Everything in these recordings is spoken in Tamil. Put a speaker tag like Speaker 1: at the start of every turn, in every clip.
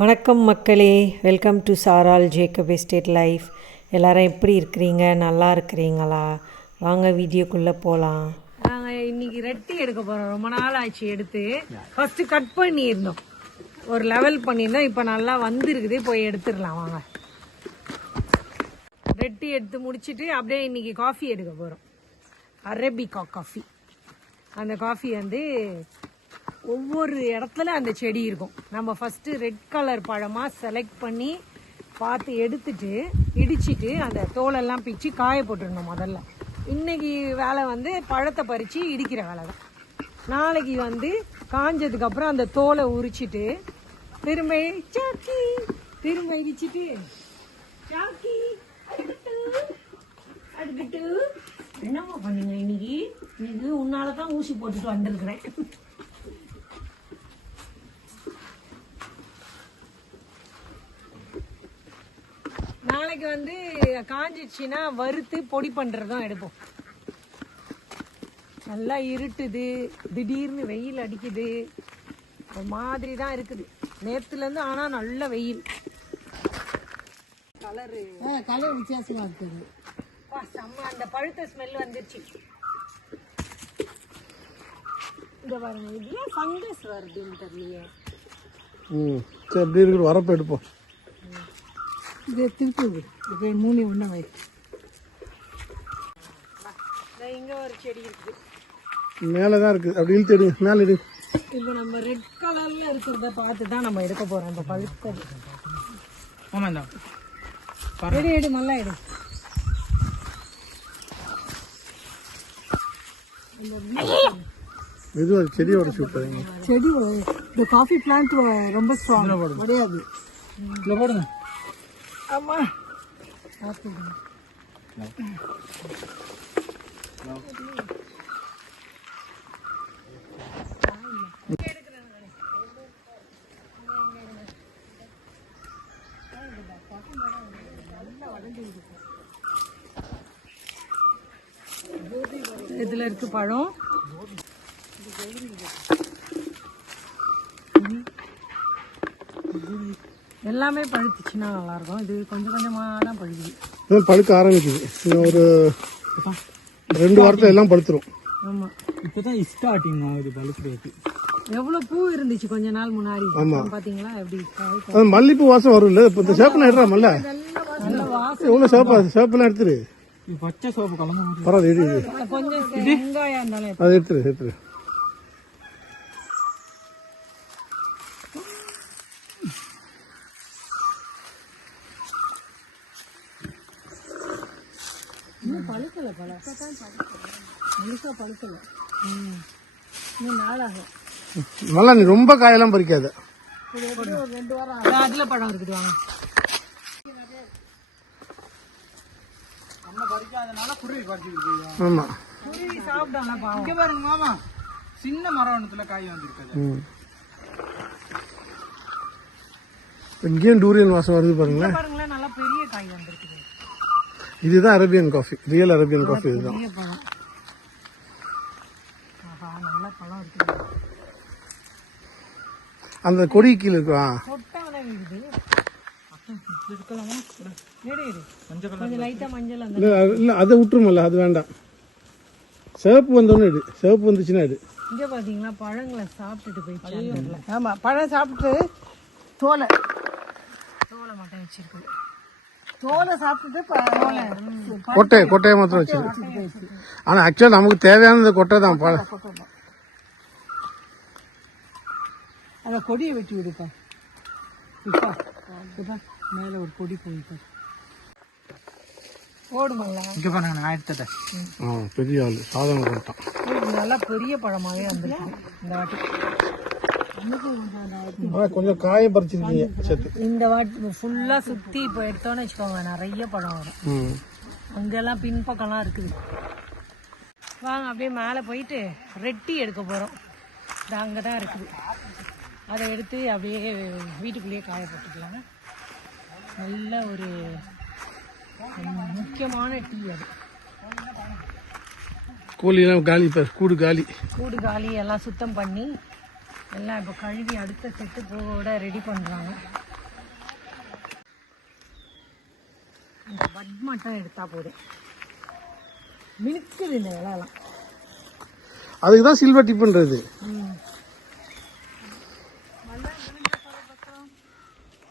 Speaker 1: வணக்கம் மக்களே. வெல்கம் டு சாரால் ஜேக்கப் எஸ்டேட் லைஃப் எல்லாரும் எப்படி இருக்கிறீங்க? நல்லா இருக்கிறீங்களா? வாங்க வீடியோக்குள்ளே போகலாம்
Speaker 2: நாங்கள் இன்னைக்கு ரெட்டி எடுக்க போகிறோம் ரொம்ப நாள் ஆச்சு எடுத்து. ஃபஸ்ட்டு கட் பண்ணியிருந்தோம். ஒரு லெவல் பண்ணியிருந்தோம். இப்போ நல்லா வந்துருக்குது. போய் எடுத்துடலாம். வாங்க. ரெட்டி எடுத்து முடிச்சிட்டு அப்படியே இன்னைக்கு காஃபி எடுக்க போகிறோம் அரேபிகா காஃபி அந்த காஃபி வந்து ஒவ்வொரு இடத்துல அந்த செடி இருக்கும். நம்ம ஃபஸ்ட்டு ரெட் கலர் பழமாக செலக்ட் பண்ணி பார்த்து எடுத்துட்டு இடிச்சிட்டு அந்த தோலெல்லாம் பிச்சு காய போட்டுருணும் முதல்ல. இன்றைக்கி வேலை வந்து பழத்தை பறித்து இடிக்கிற வேலை தான். நாளைக்கு வந்து காஞ்சதுக்கப்புறம் அந்த தோலை உரிச்சிட்டு திரும்ப சாக்கி திரும்ப இடிச்சிட்டு சாக்கி அடுத்து என்னம்மா பண்ணுங்க இன்னைக்கு? இன்னைக்கு உன்னால தான் ஊசி போட்டுட்டு வந்திருக்கிறேன். நாளைக்கு வந்து காஞ்சிடுச்சுன்னா வறுத்து பொடி பண்ணுறதும் எடுப்போம். நல்லா இருட்டுது திடீர்னு வெயில் அடிக்குது. ஒரு மாதிரி தான் இருக்குது நேற்றுலேருந்து ஆனால் நல்ல வெயில். கலரு.
Speaker 3: கலர் வித்தியாசமா இருக்குது.
Speaker 2: பா, செம்ம அந்த பழுத்த ஸ்மெல் வந்துருச்சு. இந்த பாருங்க இது ஏன் ஃபங்கஸ் வருதுன்னு தெரியலையே.
Speaker 4: ம் சரி அப்படி இருக்கிற வரப்பு எடுப்போம்.
Speaker 3: இது திருப்பி விடு. இது மூணு ஒன்றா வை.
Speaker 2: இங்க ஒரு செடி இருக்குது.
Speaker 4: மேலே தான் இருக்குது அப்படி இழுத்து மேலே எடு
Speaker 2: இப்போ நம்ம ரெட் கலர்ல இருக்கிறத பார்த்து தான் நம்ம எடுக்க போறோம். இந்த பழுத்தது
Speaker 3: ஆமாண்டா
Speaker 2: எடு எடு நல்லா எடு.
Speaker 4: மெதுவாக செடியை உடச்சி விட்டாங்க
Speaker 3: செடி இந்த காஃபி பிளான்ட் ரொம்ப ஸ்ட்ராங் கிடையாது.
Speaker 4: இல்லை போடுங்க.
Speaker 2: ஆமா. இதுல இருக்கு பழம். எல்லாமே பழுத்துச்சுன்னா நல்லா இருக்கும் இது கொஞ்சம் கொஞ்சமா தான் பழுகுது
Speaker 4: பழுக்க ஆரம்பிக்குது. ஒரு ரெண்டு வாரத்தில் எல்லாம் பழுத்துரும்.
Speaker 2: ஆமா.
Speaker 3: இப்போதான் ஸ்டார்டிங் ஆகுது பழுக்கிறது
Speaker 2: எவ்வளவு பூ இருந்துச்சு கொஞ்ச நாள் முன்னாடி? பாத்தீங்களா? எப்படி
Speaker 4: மல்லிப்பூ வாசம் வரும்ல? இப்போ இந்த சேப்பெல்லாம் எடுறா மல்ல
Speaker 2: நல்ல வாசம்.
Speaker 4: எவ்வளோ சேப்பா சேப்பெல்லாம் எடுத்துரு.
Speaker 3: பச்சை சோப்பு கலந்து
Speaker 4: பரவாயில்ல அதை எடுத்துரு எடுத்துரு.
Speaker 2: இன்னும் பழுக்கல பழம் முழுசா பழுக்கல. ம். இன்னும் நாளாகும்.
Speaker 4: நல்லா நீ ரொம்ப காயெல்லாம் பறிக்காத.
Speaker 2: அது அதுல பழம் இருக்குது வாங்க.
Speaker 3: குருவி இங்க பாருங்க மாமா சின்ன மரம் ஒன்றுல காய் வந்திருக்குது.
Speaker 4: ம். இங்கேயும் டூரியன் வாசம் வருது பாருங்களேன்.
Speaker 2: பாருங்களேன் நல்லா பெரிய காய் வந்திருக்குது.
Speaker 4: இதுதான் Arabian coffee real Arabian coffee இதுதான். அந்த கொடி கீழே
Speaker 2: அந்த
Speaker 4: இல்லை அதை விட்டுருமல்ல அது வேண்டாம். சிவப்பு வந்தோடனே எடு சிவப்பு வந்துச்சுன்னா எடு
Speaker 2: இங்க பாத்தீங்களா பழங்களை சாப்பிட்டுட்டு போயிடுச்சு.
Speaker 3: ஆமா பழம் சாப்பிட்டு தோலை
Speaker 2: தோலை மட்டும் வச்சிருக்கு.
Speaker 3: தோலை சாப்பிட்டுட்டு ப-
Speaker 4: கொட்டை கொட்டையை மாத்திரம் வச்சிரு ஆனால் ஆக்சுவலாக நமக்கு தேவையானது கொட்டை தான். பழம்
Speaker 3: அந்த கொடியை வெட்டி விடுப்பா இப்பா மேல ஒரு கொடி போயிட்டு
Speaker 2: ஓடுமாங்களா
Speaker 3: இங்க பாருங்க நான் எடுத்துட்டேன்.
Speaker 4: ஆ பெரிய ஆள் சாதனை
Speaker 2: நல்லா பெரிய பழமாவே வந்திருக்கு. இந்த வாட்டி.
Speaker 4: கொஞ்சம் காயம் பறிச்சிருக்கீங்க சேர்த்து
Speaker 2: இந்த வாட்டி ஃபுல்லா சுத்தி இப்போ எடுத்தோன்னு வச்சுக்கோங்க நிறைய பழம் வரும். அங்கெல்லாம் பின்பக்கம்லாம் இருக்குது. வாங்க அப்படியே மேலே போயிட்டு ரெட்டி எடுக்க போகிறோம் இது அங்கே தான் இருக்குது. அதை எடுத்து அப்படியே வீட்டுக்குள்ளேயே காய போட்டுக்கலாம் நல்ல ஒரு முக்கியமான டீ அது.
Speaker 4: கோழியெல்லாம் காலி இப்போ கூடு காலி.
Speaker 2: கூடு காலி எல்லாம் சுத்தம் பண்ணி எல்லாம் இப்போ கழுவி அடுத்த செட்டு பூவோட ரெடி பண்ணுறாங்க இந்த பட் மட்டும் எடுத்தால் போதும். மினுக்குது இந்த இலையெல்லாம்.
Speaker 4: அதுக்கு தான் சில்வர் டிப்புன்றது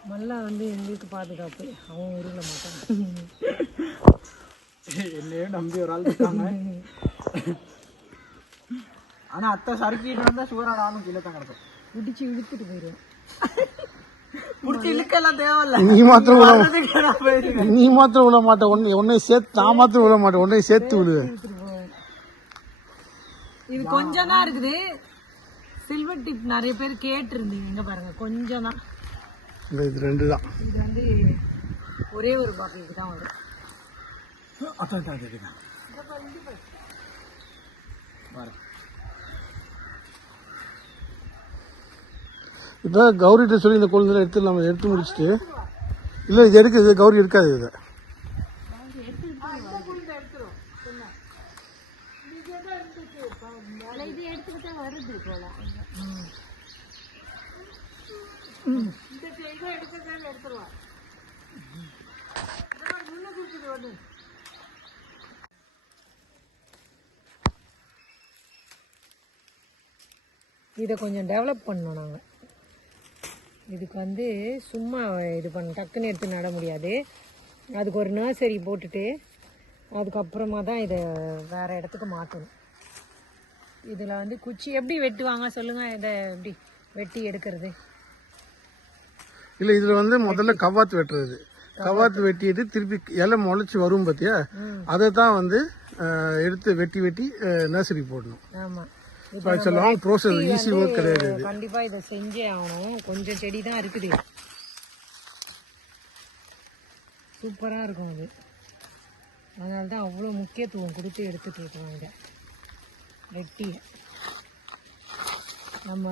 Speaker 2: மல்லா வந்து எங்களுக்கு பாதுகாப்பு. அவன் உருள மாட்டான்
Speaker 3: என்னையும் நம்பி ஒரு ஆள் இருக்காங்க ஆனா அத்தை சறுக்கிட்டு வந்தா சுவரா நானும் கீழே தான் கிடக்கும்.
Speaker 2: பிடிச்சி இழுத்துட்டு போயிடுவேன்
Speaker 3: முடிச்சு இழுக்கெல்லாம் தேவையில்ல.
Speaker 4: நீ மாத்திரம்
Speaker 3: போயிருக்கேன்.
Speaker 4: நீ மாத்திரம் விட மாட்டேன் ஒன்னு உன்னை சேர்த்து நான் மாத்திரம் விட மாட்டேன் உன்னை சேர்த்து விடுவேன்
Speaker 2: இது கொஞ்சம் தான் இருக்குது. சில்வர் டிப் நிறைய பேர் கேட்டிருந்தீங்க. இங்க பாருங்க கொஞ்சம் தான்
Speaker 4: இது ரெண்டு தான்.
Speaker 2: இது வந்து ஒரே ஒரு பாட்டிலுக்கு தான் வரும்.
Speaker 3: அத்தை, அத்தை, அத்தை, அத்தை.
Speaker 4: இப்போ கௌரிகிட்ட சொல்லி இந்த கொழுந்தில் எடுத்துடலாம் எடுத்து முடிச்சுட்டு. இல்லை இது எடுக்குது கௌரி இருக்காது இதை.
Speaker 2: இதை கொஞ்சம் டெவலப் பண்ணோம் நாங்கள் இதுக்கு வந்து சும்மா இது பண்ண டக்குன்னு எடுத்து நட முடியாது. அதுக்கு ஒரு நர்சரி போட்டுட்டு அதுக்கப்புறமா தான் இதை வேற இடத்துக்கு மாற்றணும் இதில் வந்து குச்சி எப்படி வெட்டுவாங்க சொல்லுங்கள் இதை எப்படி வெட்டி எடுக்கிறது?
Speaker 4: இல்லை இதில் வந்து முதல்ல கவாத்து வெட்டுறது. கவாத்து வெட்டிட்டு திருப்பி இலை முளைச்சி வரும் பார்த்தியா அதை தான் வந்து எடுத்து வெட்டி வெட்டி நர்சரி போடணும்.
Speaker 2: ஆமாம்
Speaker 4: இப்போ it's long process easy work கிடையாது இது.
Speaker 2: கண்டிப்பாக இதை செஞ்சே ஆகணும். கொஞ்சம் செடி தான் இருக்குது. சூப்பராக இருக்கும் அது. அதனால தான் அவ்வளோ முக்கியத்துவம் கொடுத்து எடுத்துட்டு இருக்கோம் இதை. வெட்டி நம்ம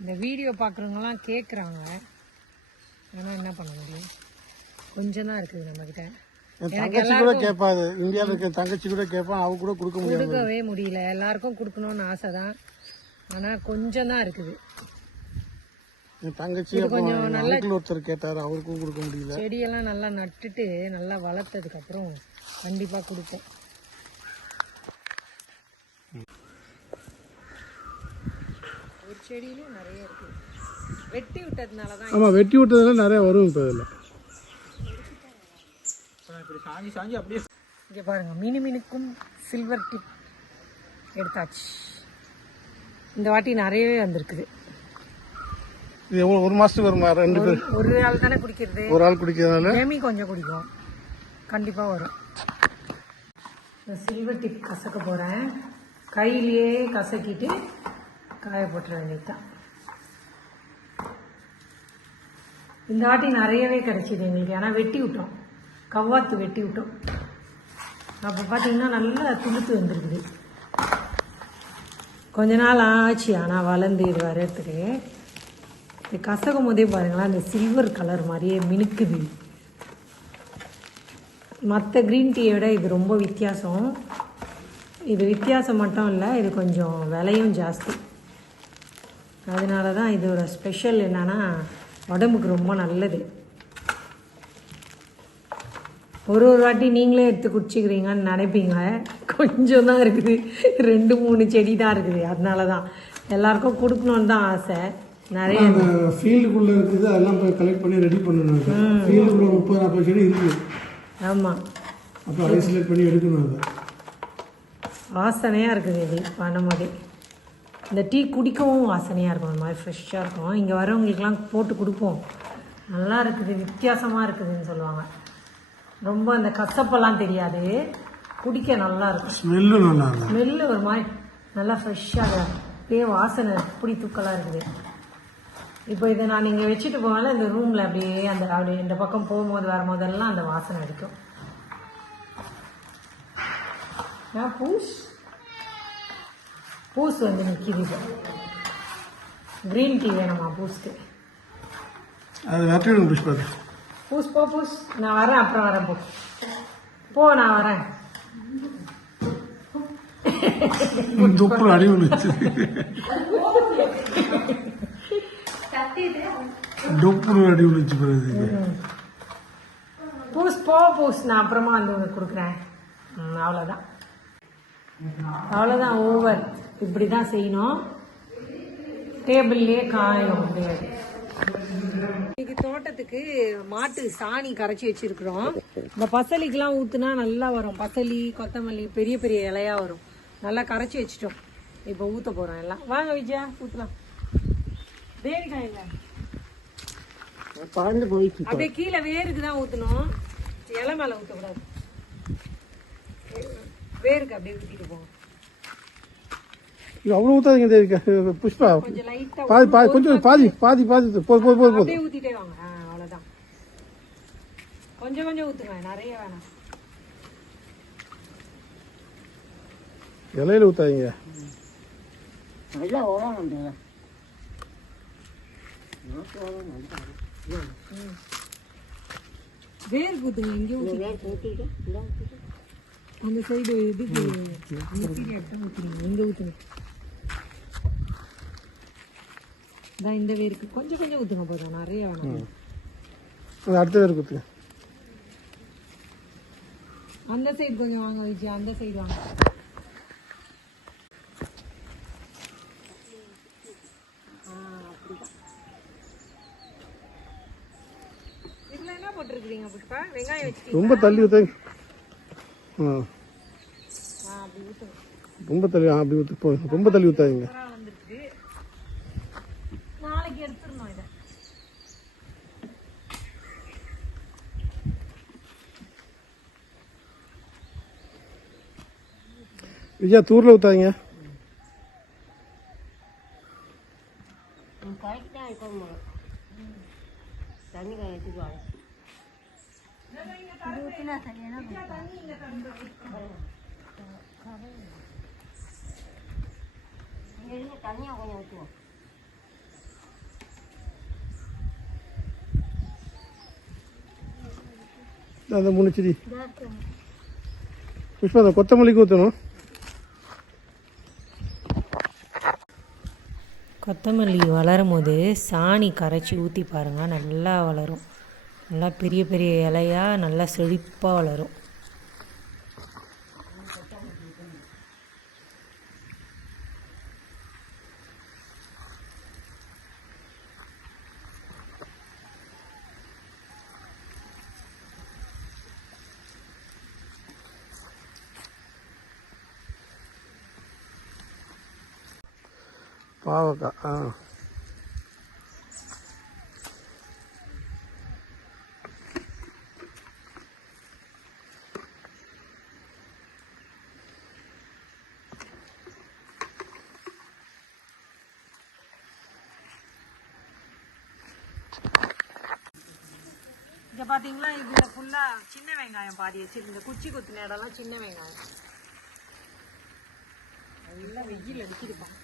Speaker 2: இந்த வீடியோ பார்க்குறவங்கலாம் கேட்குறாங்க ஆனால் என்ன பண்ண முடியும்? கொஞ்சம் தான் இருக்குது நம்மக்கிட்ட
Speaker 4: தங்கச்சி கூட கேட்பாது. இந்தியாவில் இருக்க தங்கச்சி கூட கேட்பான். அவ கூட கொடுக்க முடியாது.
Speaker 2: கொடுக்கவே முடியல. எல்லாருக்கும் கொடுக்கணும்னு ஆசை தான் ஆனால் கொஞ்சம் தான் இருக்குது.
Speaker 4: என் தங்கச்சி என் அங்கிள் ஒருத்தர் கேட்டார். அவருக்கும் கொடுக்க முடியல.
Speaker 2: செடியெல்லாம் நல்லா நட்டுட்டு நல்லா வளர்த்ததுக்கு அப்புறம் கண்டிப்பா கொடுப்போம். ஒரு செடியிலும் நிறைய இருக்கு. வெட்டி விட்டதுனால தான்
Speaker 4: ஆமாம் வெட்டி விட்டதுல நிறைய வரும் இப்போ இதில்.
Speaker 3: சாஞ்சி சாஞ்சி அப்படியே
Speaker 2: இங்க பாருங்க மினி மினுக்கும் சில்வர் டிப் எடுத்தாச்சு. இந்த வாட்டி நிறையவே வந்திருக்குது.
Speaker 4: இது எவ்வளோ ஒரு மாதத்துக்கு வருமா? ரெண்டு பேர்.
Speaker 2: ஒரு ஆள் தானே குடிக்கிறது?
Speaker 4: ஒரு ஆள் குடிக்கிறதுனால?
Speaker 2: ஜேமி கொஞ்சம் குடிக்கும். கண்டிப்பா வரும். இந்த சில்வர் டிப் கசக்க போறேன். கையிலேயே கசக்கிட்டு காய போட்டுற வேண்டியதுதான். இந்த வாட்டி நிறையவே கிடைச்சிது எங்களுக்கு. ஏன்னா வெட்டி விட்டோம். கவ்வாத்து வெட்டி விட்டோம். அப்போ பார்த்தீங்கன்னா நல்லா துளுத்து வந்துருக்குது. கொஞ்ச நாள் ஆச்சு ஆனால் வளர்ந்து இது வர்றதுக்கு. இது கசக்கும் போதே பாருங்களேன் அந்த சில்வர் கலர் மாதிரியே மினுக்குது. மற்ற க்ரீன் டீயை விட இது ரொம்ப வித்தியாசம். இது வித்தியாசம் மட்டும் இல்லை இது கொஞ்சம் விலையும் ஜாஸ்தி. அதனால தான் இதோட ஸ்பெஷல் என்னன்னா உடம்புக்கு ரொம்ப நல்லது. ஒரு ஒரு வாட்டி நீங்களே எடுத்து குடிச்சிக்கிறீங்கன்னு நினைப்பீங்க. கொஞ்சம் தான் இருக்குது. ரெண்டு மூணு செடி தான் இருக்குது. அதனால தான் எல்லாருக்கும் கொடுக்கணுன்னு தான் ஆசை. நிறைய
Speaker 4: அந்த ஃபீல்டுக்குள்ளே இருக்குது. அதெல்லாம் போய் கலெக்ட் பண்ணி ரெடி பண்ணணும். ஃபீல்டுக்குள்ளே முப்பது நாற்பது செடி இருக்குது
Speaker 2: ஆமாம்
Speaker 4: அப்புறம் ஐசோலேட் பண்ணி எடுக்கணும் அதை.
Speaker 2: வாசனையாக இருக்குது இது பண்ணும்போதே. இந்த டீ குடிக்கவும் வாசனையாக இருக்கும். அந்த மாதிரி ஃப்ரெஷ்ஷாக இருக்கும். இங்கே வரவங்களுக்குலாம் போட்டு கொடுப்போம். நல்லா இருக்குது. வித்தியாசமாக இருக்குதுன்னு சொல்லுவாங்க. ரொம்ப அந்த கசப்பெல்லாம் தெரியாது. குடிக்க நல்லா இருக்கும்.
Speaker 4: ஸ்மெல்லும் நல்லா இருக்கும்.
Speaker 2: ஸ்மெல்லு ஒரு மாதிரி நல்லா ஃப்ரெஷ்ஷாக அப்படியே வாசனை அப்படி தூக்கலாக இருக்குது. இப்போ இதை நான் இங்கே வச்சுட்டு போனால இந்த ரூமில் அப்படியே அந்த அப்படியே இந்த பக்கம் போகும்போது வரும்போதெல்லாம் அந்த வாசனை அடிக்கும். ஆ பூஸ். பூஸ் வந்து நிற்கிது இப்போ. க்ரீன் டீ வேணுமா பூஸ்க்கு?
Speaker 4: அது
Speaker 2: பூஸ் போ பூஸ் நான் வரேன் அப்புறம் வரேன் போ போ நான் வரேன்
Speaker 4: தொப்புள் அடி விழுச்சு டொப்புள் அடி விழுச்சு பிறகு
Speaker 2: பூஸ் போக பூஸ் நான் அப்புறமா வந்து உனக்கு கொடுக்குறேன் அவ்வளோதான் அவ்வளோதான் ஓவர் இப்படி தான் செய்யணும் டேபிள்லேயே காயும் முடியாது இன்னைக்கு தோட்டத்துக்கு மாட்டு சாணி கரைச்சி வச்சிருக்கிறோம். இந்த பசலிக்கெல்லாம் ஊத்துனா நல்லா வரும். பசலி கொத்தமல்லி பெரிய பெரிய இலையா வரும். நல்லா கரைச்சி வச்சிட்டோம். இப்போ ஊத்த போறோம் எல்லாம். வாங்க விஜயா ஊத்தலாம். வேர்க்காயில
Speaker 3: பறந்து போயிடுச்சு
Speaker 2: அப்படியே கீழே வேருக்கு தான் ஊத்தணும். இலை மேல ஊத்தக்கூடாது. வேருக்கு அப்படியே ஊத்திட்டு போங்க
Speaker 4: இது அவ்வளோ ஊற்றாதீங்க தேவிக்கா புஷ்பா
Speaker 2: கொஞ்சம் லைட்டா
Speaker 4: பாதி பாதி கொஞ்சம் பாதி பாதி பாதி போது போது போது போது
Speaker 2: வாங்க அவ்வளவுதான் கொஞ்சம் கொஞ்சம் ஊத்துங்க நிறைய வேணாம்.
Speaker 4: இலையில ஊற்றாதீங்க
Speaker 3: நல்லா உரம் உண்டு
Speaker 2: வேர் ஊத்துங்க இங்க ஊத்துங்க அந்த சைடு இதுக்கு இந்த ஊத்துறீங்க இங்க ஊத்துங்க இதான் இந்த வேருக்கு கொஞ்சம் கொஞ்சம் ஊத்துங்க போதும். நிறைய வேணாம்.
Speaker 4: அது அடுத்த பேர் குத்துங்க
Speaker 2: அந்த சைடு கொஞ்சம் வாங்க விஜய் அந்த சைடு வாங்க.
Speaker 4: ரொம்ப தள்ளி ஊற்றாங்க
Speaker 2: ஊத்துங்க.
Speaker 4: ரொம்ப தள்ளி ஆ, அப்படி போ ரொம்ப தள்ளி ஊற்றாதீங்க
Speaker 2: சூப்பரா வந்திருக்கு நாளைக்கு எடுத்துடணும் இதை
Speaker 4: விஜயா தூரில் ஊற்றாதீங்க
Speaker 3: தண்ணியாக கொஞ்சம் ஊற்றுவோம்
Speaker 4: அந்த மூணு செடி. புஷ்பா அந்த கொத்தமல்லிக்கு ஊற்றணும்
Speaker 1: கொத்தமல்லி வளரும் போது சாணி கரைச்சி ஊற்றி பாருங்கள் நல்லா வளரும். நல்லா பெரிய பெரிய இலையாக நல்லா செழிப்பாக வளரும்.
Speaker 4: பாவக்காய் ஆ.
Speaker 2: இங்கே பாத்தீங்களா இதில் ஃபுல்லாக சின்ன வெங்காயம் பாதி வச்சுருந்த குச்சி குத்தின இடம்லாம் சின்ன வெங்காயம். நல்லா வெயில் அடிக்கிருப்பான்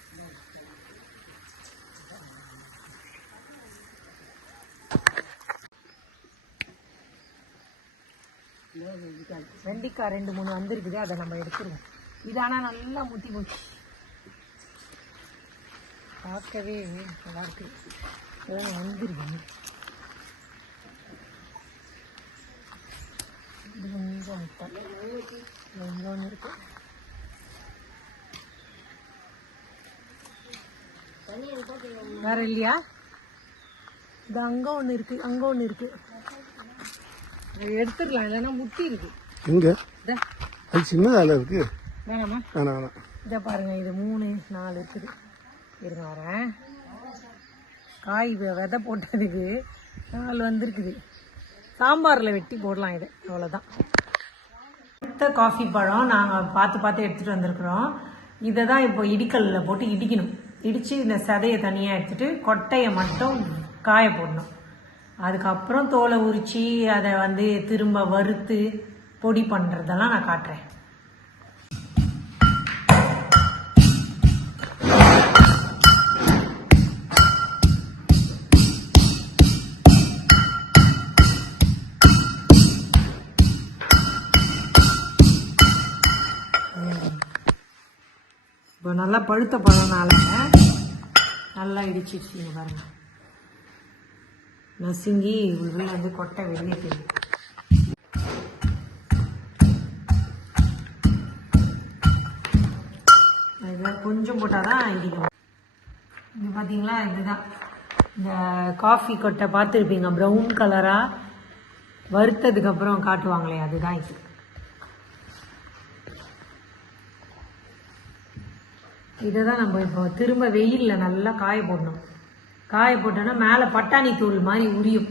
Speaker 2: வெண்டிக்காய் ரெண்டு மூணு வந்துருக்குது அதை நம்ம எடுத்துருவோம். இது ஆனால் நல்லா முத்தி போச்சு. பார்க்கவே நல்லா இருக்கு. இதெல்லாம் வந்துருக்கு. இது கொஞ்சம் விட்டா. இருக்கு. வேற இல்லையா? இது அங்க ஒண்ணு இருக்கு அங்க ஒண்ணு இருக்கு. அது எடுத்துடலாம் இல்லைன்னா முட்டி இருக்கு.
Speaker 4: எங்க?
Speaker 2: இதா,
Speaker 4: அது சின்னதால இருக்கு
Speaker 2: வேணாமா?
Speaker 4: வேணாம் வேணாம்.
Speaker 2: இதை பாருங்க இது மூணு நாலு இருக்குது. இருங்க வரேன். காய் விதை போட்டதுக்கு நாலு வந்திருக்குது. சாம்பாரில் வெட்டி போடலாம் இது அவ்வளோதான் அடுத்த காஃபி பழம் நாங்கள் பார்த்து பார்த்து எடுத்துகிட்டு வந்திருக்கிறோம். இதை தான் இப்போ இடிக்கல்லில் போட்டு இடிக்கணும். இடித்து இந்த சதையை தனியாக எடுத்துட்டு கொட்டையை மட்டும் காய போடணும். அதுக்கப்புறம் தோலை உரித்து அதை வந்து திரும்ப வறுத்து பொடி பண்ணுறதெல்லாம் நான் காட்டுறேன். இப்போ நல்லா பழுத்த பழம்னால நல்லா இடிச்சிடுச்சிங்க பாருங்கள் நசுங்கி உள்ள வந்து கொட்டை வெளியே தெரியும் கொஞ்சம் போட்டால் தான் இடிக்கும் பார்த்தீங்களா இதுதான். இந்த காஃபி கொட்டை பார்த்துருப்பீங்க? ப்ரௌன் கலராக வறுத்ததுக்கப்புறம் காட்டுவாங்களே அதுதான் இது. இதை தான் நம்ம இப்போ திரும்ப வெயிலில் நல்லா காய போடணும். காய போட்டோன்னா மேலே பட்டாணி தூள் மாதிரி உரியும்.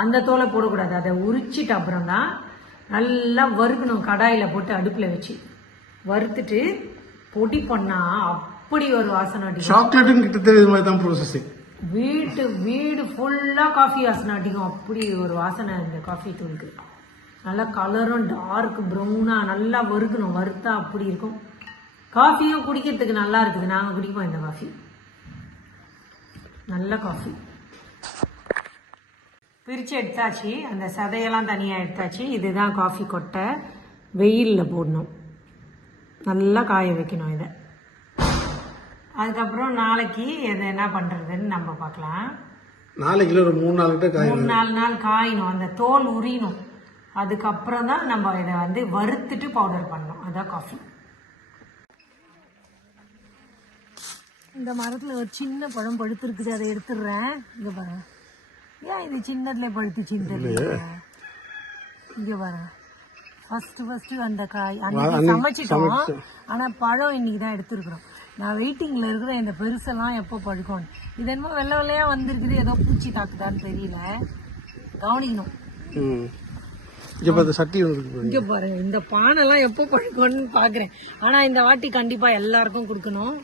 Speaker 2: அந்த தோலை போடக்கூடாது. அதை உரிச்சிட்டு அப்புறம் தான் நல்லா வறுக்கணும். கடாயில் போட்டு அடுப்பில் வச்சு. வறுத்துட்டு பொடி பண்ணால் அப்படி ஒரு வாசனை அடிக்கும்.
Speaker 4: சாக்லேட்டும் கிட்டத்தட்ட இது மாதிரி தான் ப்ரோசஸிங்
Speaker 2: வீட்டு வீடு ஃபுல்லாக காஃபி வாசனை அடிக்கும். அப்படி ஒரு வாசனை இந்த காஃபி தூளுக்கு. நல்லா கலரும் டார்க் ப்ரௌனாக நல்லா வறுக்கணும். வறுத்தா அப்படி இருக்கும். காஃபியும் குடிக்கிறதுக்கு நல்லா இருக்குது. நாங்கள் குடிப்போம் இந்த காஃபி நல்ல காஃபி பிரித்து எடுத்தாச்சு. அந்த சதையெல்லாம் தனியாக எடுத்தாச்சு. இதுதான் காஃபி கொட்டை. வெயிலில் போடணும். நல்லா காய வைக்கணும் இதை. அதுக்கப்புறம் நாளைக்கு இதை என்ன பண்ணுறதுன்னு நம்ம பார்க்கலாம்.
Speaker 4: நாளைக்கு ஒரு மூணு நாள்
Speaker 2: மூணு நாலு நாள் காயணும். அந்த தோல் உரியணும் அதுக்கப்புறம் தான் நம்ம இதை வந்து வறுத்துட்டு பவுடர் பண்ணணும். அதான் காஃபி இந்த மரத்தில் ஒரு சின்ன பழம் பழுத்துருக்குது அதை எடுத்துடுறேன். இங்கே பாருங்க. ஏன் இது சின்னதுல பழுத்துச்சின்னு தெரியல? இங்கே பாருங்க. ஃபர்ஸ்ட் ஃபர்ஸ்ட் அந்த காய் அன்னைக்கு சமைச்சிட்டோம். ஆனா பழம் இன்னைக்கு தான் எடுத்துருக்குறோம். நான் வெயிட்டிங்ல இருக்கிறேன் இந்த பெருசெல்லாம் எப்போ பழுக்கும்? இது என்னமோ வெள்ளை வெள்ளையா வந்திருக்குது ஏதோ பூச்சி தாக்குதான்னு தெரியல. கவனிக்கணும்.
Speaker 4: இங்கே பார்த்து சட்டி வந்துருக்கு
Speaker 2: இங்க பாருங்க இந்த பானைலாம் எப்போ பழுக்கும்னு பாக்குறேன். ஆனா இந்த வாட்டி கண்டிப்பா எல்லாருக்கும் கொடுக்கணும்.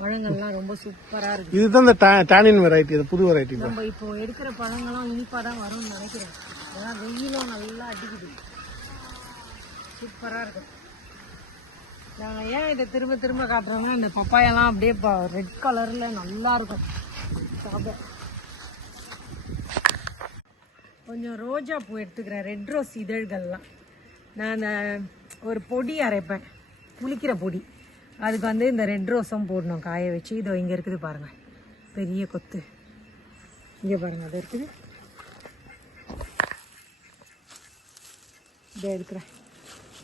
Speaker 2: பழங்கள்லாம் ரொம்ப சூப்பரா இருக்கு.
Speaker 4: இதுதான் இந்த டேனின் வெரைட்டி இது புது வெரைட்டி
Speaker 2: நம்ம இப்போ எடுக்கிற பழங்கள்லாம் இனிப்பா தான் வரும்னு நினைக்கிறேன். ஏன்னா வெயிலும் நல்லா அடிக்குது. சூப்பரா இருக்கும் நாங்கள் ஏன் இதை திரும்ப திரும்ப காட்டுறோம்னா இந்த பப்பாயெல்லாம் அப்படியே ரெட் கலர்ல நல்லா இருக்கும். சாப்பிட. கொஞ்சம் ரோஜா பூ எடுத்துக்கிறேன் ரெட் ரோஸ் இதழ்கள்லாம். நான் ஒரு பொடி அரைப்பேன். குளிக்கிற பொடி. அதுக்கு வந்து இந்த ரெட் ரோஸும் போடணும் காய வச்சு. இதோ இங்கே இருக்குது பாருங்கள் பெரிய கொத்து. இங்கே பாருங்கள் அது இருக்குது. இதை எடுக்கிறேன்.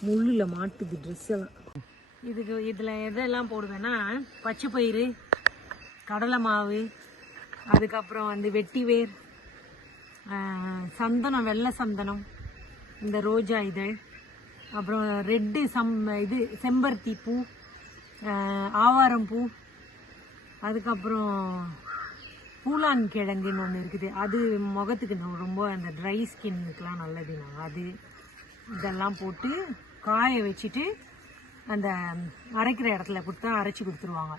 Speaker 2: முள்ளில் மாட்டுது ட்ரெஸ் எல்லாம். இதுக்கு இதில் எதெல்லாம் போடுவேன்னா பச்சை பயிறு கடலை மாவு அதுக்கப்புறம் வந்து வெட்டிவேர் சந்தனம் வெள்ளை சந்தனம் இந்த ரோஜா இதழ் அப்புறம் ரெட்டு சம் இது செம்பருத்தி பூ ஆவாரம் பூ அதுக்கப்புறம் பூலான் கிழங்குன்னு ஒன்று இருக்குது. அது முகத்துக்கு ரொம்ப அந்த ட்ரை ஸ்கின்னுக்கெலாம் நல்லது நான். அது இதெல்லாம் போட்டு காய வச்சுட்டு அந்த அரைக்கிற இடத்துல கொடுத்தா அரைச்சி கொடுத்துருவாங்க.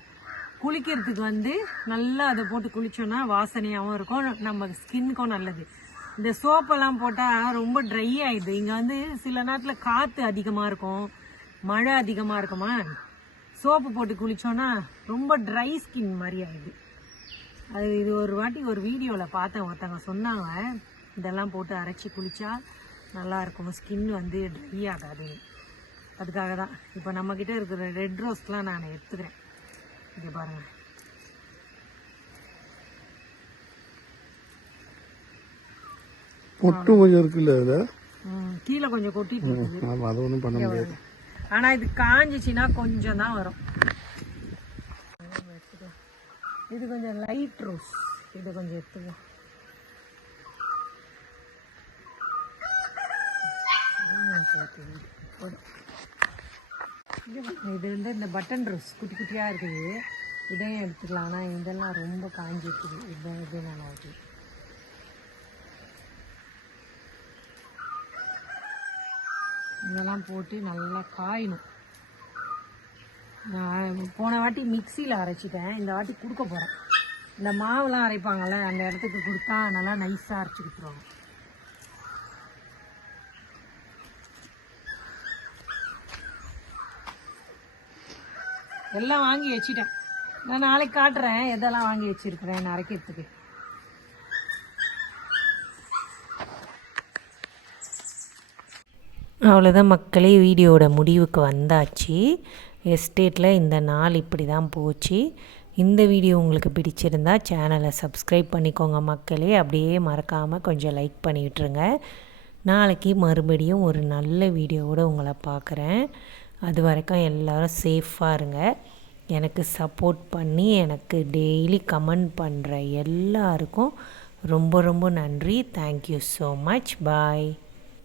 Speaker 2: குளிக்கிறதுக்கு வந்து நல்லா அதை போட்டு குளித்தோன்னா வாசனையாகவும் இருக்கும் நம்ம ஸ்கின்னுக்கும் நல்லது. இந்த சோப்பெல்லாம் போட்டால் ரொம்ப ட்ரை ஆகிடுது இங்கே வந்து சில நேரத்தில் காற்று அதிகமாக இருக்கும் மழை அதிகமாக இருக்குமா? சோப்பு போட்டு குளிச்சோன்னா ரொம்ப ட்ரை ஸ்கின் மாதிரி ஆயிடுது. அது இது ஒரு வாட்டி ஒரு வீடியோவில் பார்த்தேன் ஒருத்தவங்க சொன்னாங்க இதெல்லாம் போட்டு அரைச்சி குளிச்சா நல்லா இருக்கும். ஸ்கின் வந்து ட்ரை ஆகாது. அதுக்காக தான். இப்போ நம்மக்கிட்ட இருக்கிற ரெட் ரோஸ்லாம் நான் எடுத்துக்கிறேன். இங்கே பாருங்க.
Speaker 4: பொட்டும் கொஞ்சம் இருக்குல்ல அதில்?
Speaker 2: கீழே கொஞ்சம் கொட்டிட்டு
Speaker 4: ஆமாம் அது ஒன்றும் பண்ண முடியாது.
Speaker 2: ஆனால் இது காஞ்சிச்சின்னா கொஞ்சம் தான் வரும். இது கொஞ்சம் லைட் ரோஸ் இது கொஞ்சம் எடுத்துக்கோ. இது வந்து இந்த பட்டன் ரோஸ் குட்டி குட்டியாக இருக்குது. இதையும் எடுத்துக்கலாம். ஆனால் இதெல்லாம் ரொம்ப காஞ்சி இருக்குது இது இது நல்லா இருக்குது. இதெல்லாம் போட்டு நல்லா காயணும். நான் போன வாட்டி மிக்சியில் அரைச்சிட்டேன். இந்த வாட்டி கொடுக்க போகிறேன் இந்த மாவுலாம் அரைப்பாங்கள்ல அந்த இடத்துக்கு கொடுத்தா நல்லா நைஸாக அரைச்சி கொடுத்துருவாங்க. எல்லாம் வாங்கி வச்சிட்டேன். நான் நாளைக்கு காட்டுறேன். எதெல்லாம் வாங்கி வச்சிருக்கிறேன் அரைக்கிறதுக்கு.
Speaker 1: அவ்வளோதான் மக்களே வீடியோவோட முடிவுக்கு வந்தாச்சு. எஸ்டேட்டில் இந்த நாள் இப்படி தான் போச்சு. இந்த வீடியோ உங்களுக்கு பிடிச்சிருந்தா சேனலை சப்ஸ்கிரைப் பண்ணிக்கோங்க மக்களே. அப்படியே மறக்காமல் கொஞ்சம் லைக் பண்ணி விட்டுருங்க. நாளைக்கு மறுபடியும் ஒரு நல்ல வீடியோவோடு உங்களை பார்க்குறேன். அது வரைக்கும் எல்லோரும் சேஃபாக இருங்க.
Speaker 2: எனக்கு சப்போர்ட் பண்ணி எனக்கு டெய்லி கமெண்ட் பண்ணுற எல்லாருக்கும் ரொம்ப ரொம்ப நன்றி. Thank you so much bye